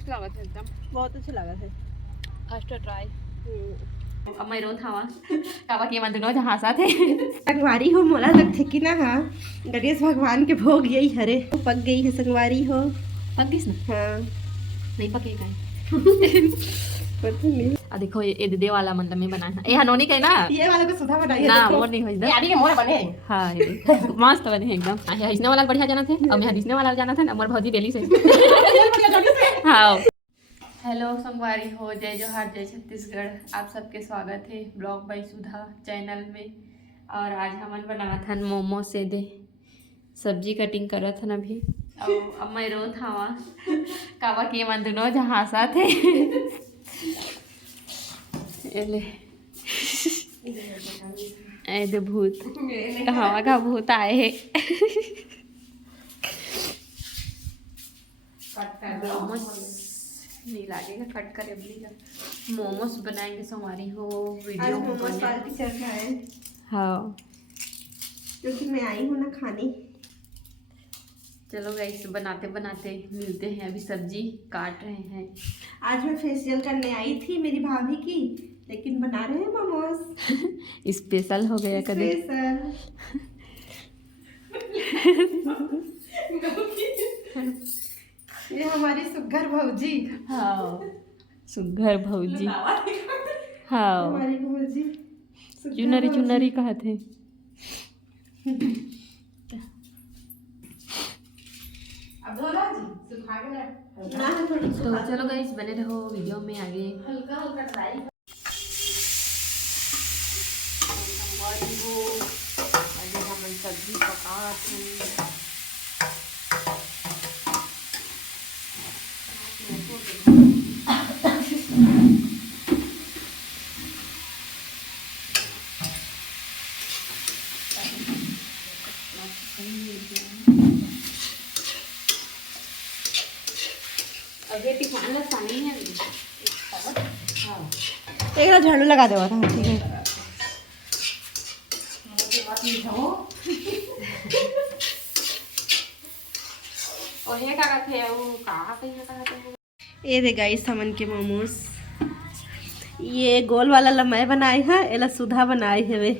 मस्त लागत है एकदम, बहुत अच्छा लगा है। First try. अब मैं रो था काबा के मन दोनों जहाँ साथ है संगवारी हो मोला लगथे कि ना हाँ गणेश भगवान के भोग यही हरे पक गई है संगवारी हो। पक गई ना? हाँ नहीं पकेगा पता नहीं। आ देखो ये दे वाला मतलब में बनाया है। ए हनोनी के ना ये वाला को सुधा बनाई है ना देखो। मोर नहीं होई ये अभी के मोर बने हां मस्त बने हैं एकदम। आ हिसने वाला बढ़िया जाना थे और मैं हिसने वाला जाना था ना मोर भौजी दिल्ली से हां। हेलो संगवारी हो, जय जोहार, जय छत्तीसगढ़। आप सबके स्वागत है ब्लॉग बाई सुधा चैनल में। और आज हमन बनावा था मोमो से दे सब्जी कटिंग करा था अभी। और अब मैं रो था कावा के मन दोनों जहाँ साथ है ऐ भूत कहाँ का भूत आए है मोमोस नहीं लागेगा कट करे अभी मोमोस बनाएंगे संगवारी हो। वीडियो मोमोस पार्टी चल रहा है। हाँ क्योंकि मैं आई हूँ ना खाने। चलो गाइस बनाते बनाते मिलते हैं। अभी सब्जी काट रहे हैं। आज मैं फेशियल करने आई थी मेरी भाभी की, लेकिन बना रहे हैं मोमोस स्पेशल हो गया कभी। ये हमारी सुग्घर भौजी। हाँ सुघर भौजी। हाँ हमारी भौजी चुनरी चुनरी कहते हैं। तो चलो गाइस बने रहो वीडियो में आगे। हल्का हल्का ड्राई हम सब्जी पका अगे पिछान पानी है। एक झाड़ू लगा देवा था। ठीक है और ये का थे वो कहाँ पे है। ये दे गाइस समन के मोमोस। ये गोल वाला लम्बाई बनाई है, एला सुधा बनाई है वे।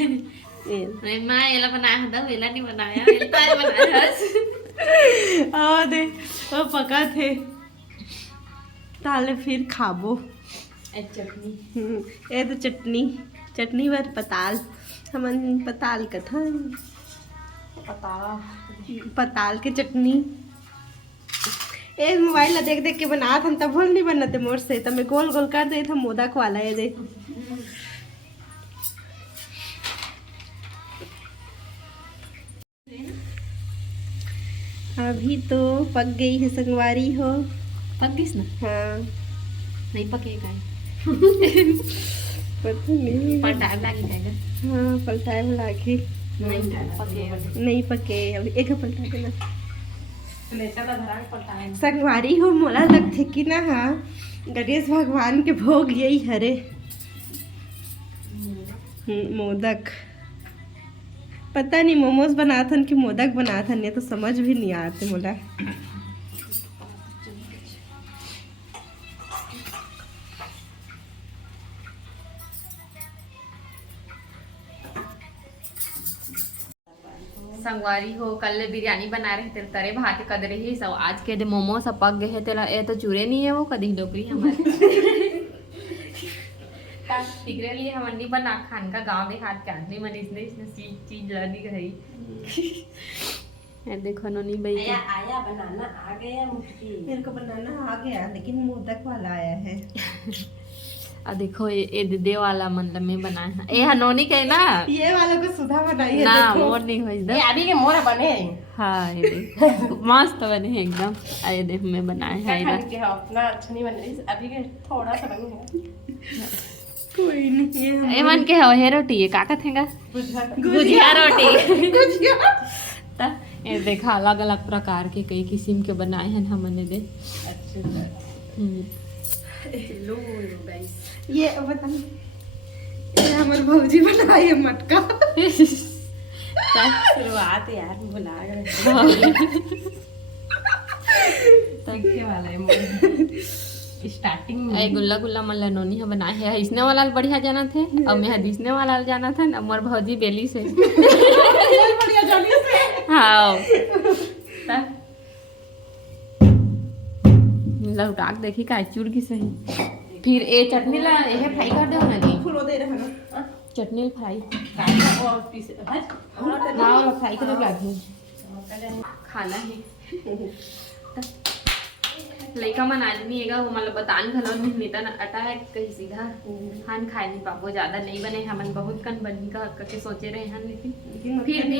नहीं मैं एला बनाया था, वेला नहीं बनाया, एला बनाया है। आ दे वो पका थे ताले फिर खाबो। चटनी ये तो चटनी चटनी बर पताल हमन पताल कथा पताल के चटनी। ए मोबाइल ला देख देख के बनात हम तब नहीं बनते मोर से तब मैं गोल गोल कर दे था मोदक वाला ये दे। अभी तो पक गई है संगवारी हो। पक गई ना? हाँ नहीं पकेगा पता नहीं पर टाइम लग जाएगा। हाँ पलटाए में लाके नहीं पकेगा। नहीं पके अभी एक पलटा देना। पलटाएंगे संगवारी हो मोला लगथे कि ना हाँ गणेश भगवान के भोग यही हरे मोदक। पता नहीं मोमोज बनाथन कि मोदक बनाथन, ये तो समझ भी नहीं आते मोला। संगवारी हो कल बिरयानी बना रहे थे तरे भात कद रही सब आज के दे मोमो सब पक गए हैं। तेला ये तो चूरे नहीं है वो कदी डोकरी हमारे तिकरे लिए हम नहीं बना खान का गांव देहात के आदमी मन इसने चीज लड़ी गई। देखो नोनी भाई आया बनाना आ गया मुझे। मेरे को बनाना आ गया लेकिन मोदक वाला आया है। अब देखो ये दे वाला मतलब में बनाया है। ए हनोनी के ना ये वाला को सुधा बनाई है ना देखो। मोर नहीं होई ये अभी के मोर बने। हाँ ये मस्त बने हैं एकदम। आए देख मैं बनाया है अपना अच्छा नहीं बन रही अभी के थोड़ा सा बनी है। कोई नहीं ए मन के है रोटी ये का कथेगा गुजिया रोटी ता ये देखा अलग अलग प्रकार के कई किस्म के बनाए हैं हमने दे। लो गाइस ये बता ये हमारे भौजी बनाई है मटका। शुरुआत यार भुला गए। सीखने वाला है स्टार्टिंग में। ए गुल्ला गुल्ला मन लनोनी है बनाए है इसने वाला बढ़िया जाना थे और मैं हदीसने वाला जाना था ना मोर भौजी बेली से बढ़िया जानी से। हाँ लौटाक देखी का चूर की सही फिर ए चटनी ला ये फ्राई कर दो ना दी फुलो दे रहा ना चटनी फ्राई और पीस हाँ फ्राई कर लागी खाना है लइका मन आदमी एगा वो मतलब बतान घलो नहीं त अटा है कहीं सीधा खान खाए नहीं पाबो ज्यादा नहीं बने हमन बहुत कन बनी का के सोचे रहे हन लेकिन फिर भी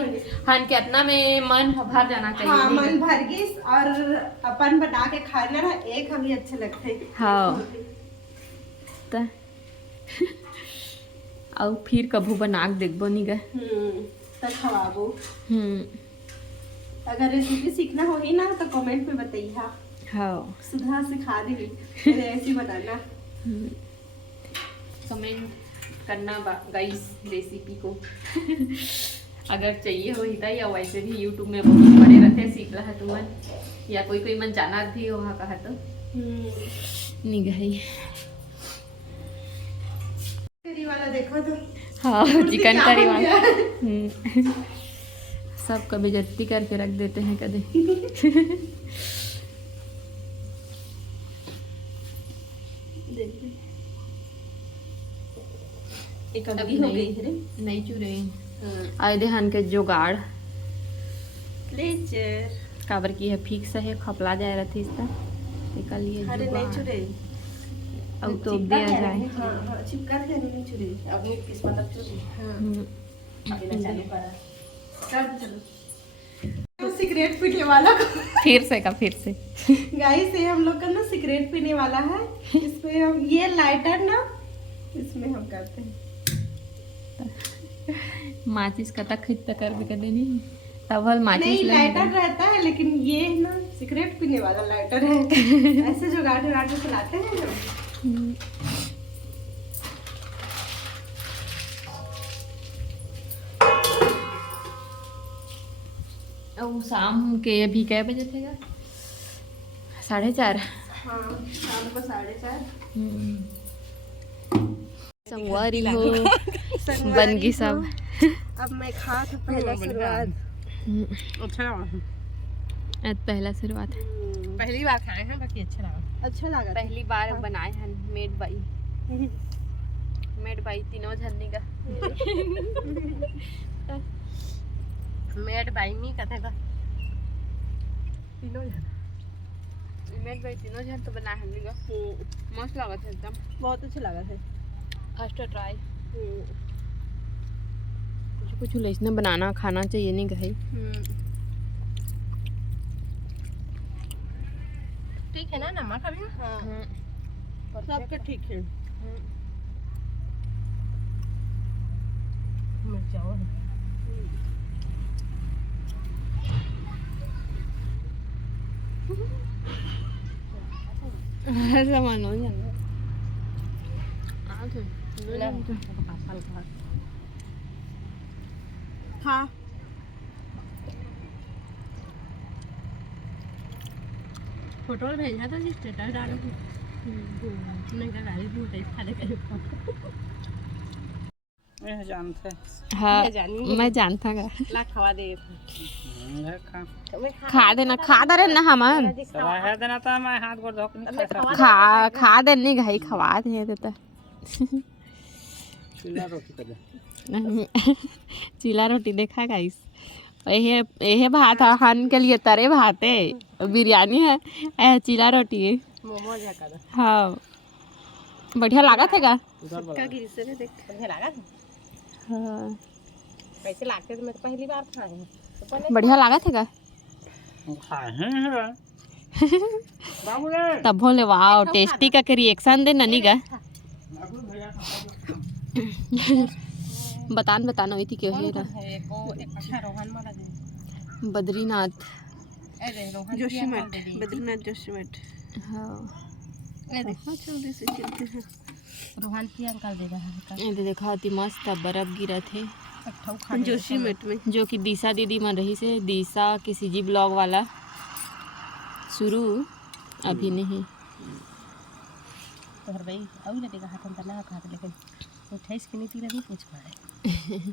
हन कितना में मन भर जाना चाहिए हाँ मन भर गई और अपन बना के खाना ना एक हमें अच्छे लगते हाँ त और फिर कभू बना के देखबो नहीं गए तक खवाबो। अगर रेसिपी सीखना हो ही ना तो कमेंट में बताइए हाँ सुधा सिखा देगी ऐसी बनाना। कमेंट करना गाइस रेसिपी को अगर चाहिए हो ही या वैसे भी यूट्यूब में बहुत बड़े रहते सीख रहा है तुमन या कोई कोई मन जाना भी हो वहाँ कहा तो नहीं गई करी वाला देखो तो हाँ चिकन करी वाला सब कभी बेइज्जती करके रख देते हैं कभी एक अभी हो गई है रे नहीं चुरे आए देहन के जुगाड़ लेचर काबर की है फिक्स है खपला जाए रहती इसका निकल लिए अरे नहीं चुरे अब तो दिया जाए हां चिपका के नहीं चुरे अब नहीं किस मतलब चुरे हां अभी ना चालू करा कर चलो तो सिगरेट पीने वाला फिर से गाइस ये हम लोग का ना सिगरेट पीने वाला है इसमें हम ये लाइटर ना इसमें हम करते हैं माचिस का तक खित कर भी कर देनी तब हल माचिस नहीं लाइटर रहता है लेकिन ये ना सिगरेट पीने वाला लाइटर है ऐसे जो गाड़ी रात में चलाते हैं ना और शाम के अभी कै बजे थे 4:30 हाँ शाम को 4:30 संगवारी हो बन गई सब अब मैं खा था पहला शुरुआत अच्छा आज पहला शुरुआत पहली बार खाए हैं बाकी अच्छा लगा पहली बार बनाए हैं मेड बाई तीनों झन्नी का मेड बाई मी कहते का तीनों मेड बाई तीनों झन तो बनाए हमनी का मस्त लगा था एकदम बहुत अच्छा लगा था फर्स्ट ट्राई कुछ लेसना बनाना खाना चाहिए नहीं गई ठीक है ना नमक अभी हाँ सबका ठीक है मिर्चा सामान हो जाएगा हाँ फोटो भेजा था जी स्टेटस डालो नहीं का गाड़ी भी उठाई खाने के मैं जानते हाँ मैं जानता का ला खवा दे खा देना हमन खवा देना तो मैं हाथ गोड़ धो खा दे नहीं घाई खवा दे देता चूल्हा रोटी कर चीला रोटी देखा गाइस यह भात है हन के लिए तरे भात है बिरयानी है चीला रोटी है मोमोज है का हाँ बढ़िया लगा था का गिर से देख बढ़िया लगा हाँ कैसे लागते तो मैं तो पहली बार खाए हैं बढ़िया लगा था का खाए हैं बाबू रे तब बोले वाओ टेस्टी का के रिएक्शन दे ननी का बताना हुई थी क्यों है बद्रीनाथ जोशीमठ बद्रीनाथ जोशीमठ हाँ जल्दी से चलते हैं रोहन की अंकल दे रहा है ये देखा होती मस्त बर्फ गिरा थे जोशीमठ में जो कि दिशा दीदी मन रही से दिशा के सीजी ब्लॉग वाला शुरू अभी नहीं। तो हर भाई अभी लगेगा हाथ अंतर ना हाथ लेकिन 28 की नीति लगी कुछ पड़े